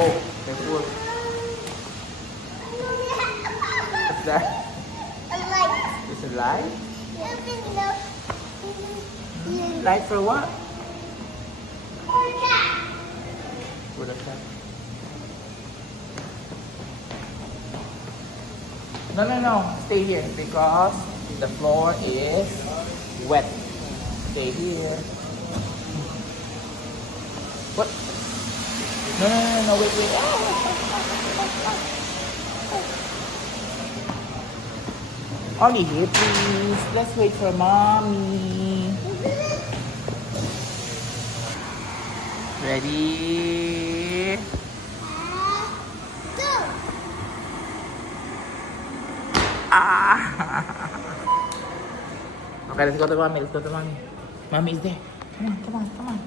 Oh, careful. What's that? A light. It's a light? Open it up. Light for what? For that. For the cat. No, no, no. Stay here because the floor is wet. Stay here. What? No, no, no, no. Wait, wait. Only here, please. Let's wait for mommy. Ready? Go. Ah! Okay, let's go to mommy. Let's go to mommy. Mommy is there. Come on, come on, come on.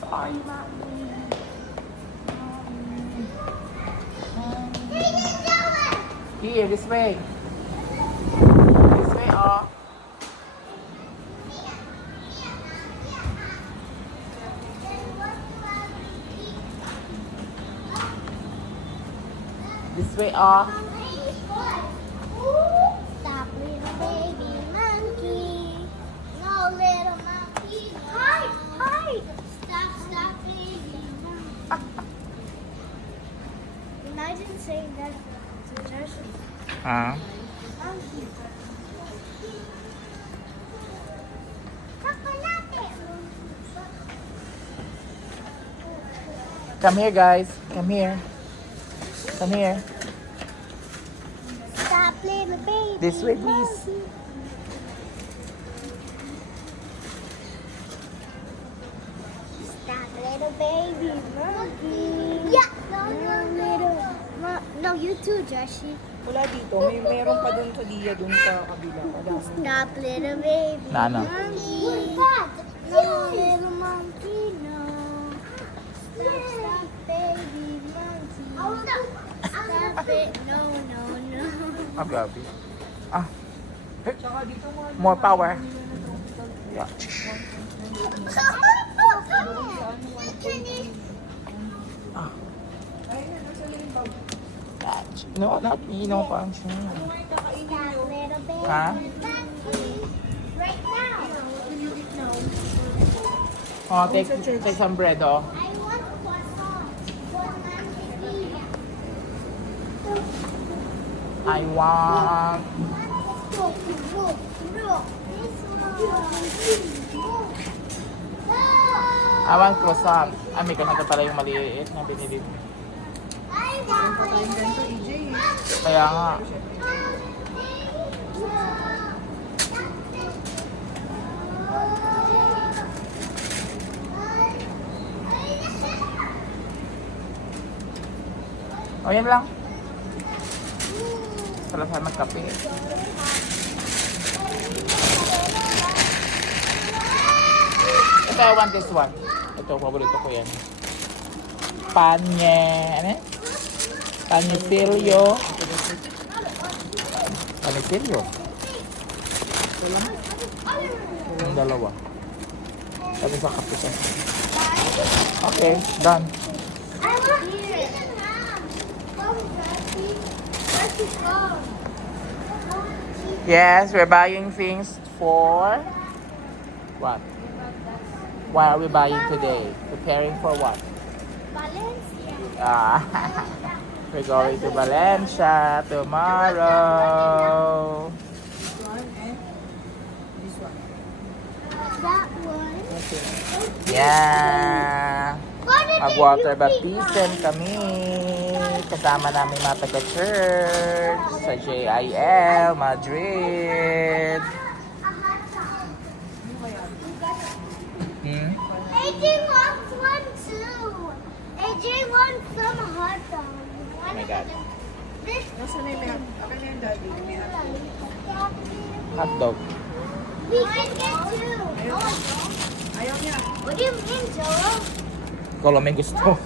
Sorry, mommy. Here, this way. This way, oh. This way, oh. Stop, little baby monkey. No, little monkey. Hide, hide. Stop, stop, baby monkey. Imagine saying that to Joshua. Ah. Monkey. Come here, guys. Come here. Come here. Stop, little baby. This way, please. monkey. Stop, little baby monkey. Yeah. No, you too, Joshie. Wala dito. Meron pa dun sa Dia, dun sa kabila. Wala. Stop, little baby Nana. monkey. No, little monkey, no. Stop, stop, baby monkey. Stop it, no, no, no. Ah, grabe. Ah. Eh, Tsaka dito mo. more power. Yeah. Ah. Ayun na, nasa yung bag. No, not me. No, parang siya. Ano nga yung kakainin Stop, nyo? little baby Ha? monkey. Right now. What will you eat now? Oh, take some bread, oh. I want croissant. I want... I want croissant. Ah, may kasama pala yung maliit na binili. Meron pa tayong ganito, EJ. Kaya nga. O, yan lang. Para sa magkape. Ito, I want this one. Ito, paborito ko yan. Panye. Ano yan? Panicilio. Panicilio. Yung dalawa. Sabi sa kape siya. Okay, done. I want chicken ham. Yes, we're buying things for what? What are we buying today? Preparing for what? Valencia. Ah, we're going to Valencia tomorrow. This one and this one. That one. Yeah. Mag-water baptism kami. Kasama namin mga taga-church sa JIL, Madrid. Hmm? AJ wants one too. AJ wants some hot dog. Oh my God. This Nasa na yung meron? Akin na yung daddy. Hot dog. we can get two. Ayaw niya. What do you mean, Joel? Ikaw lang may gusto.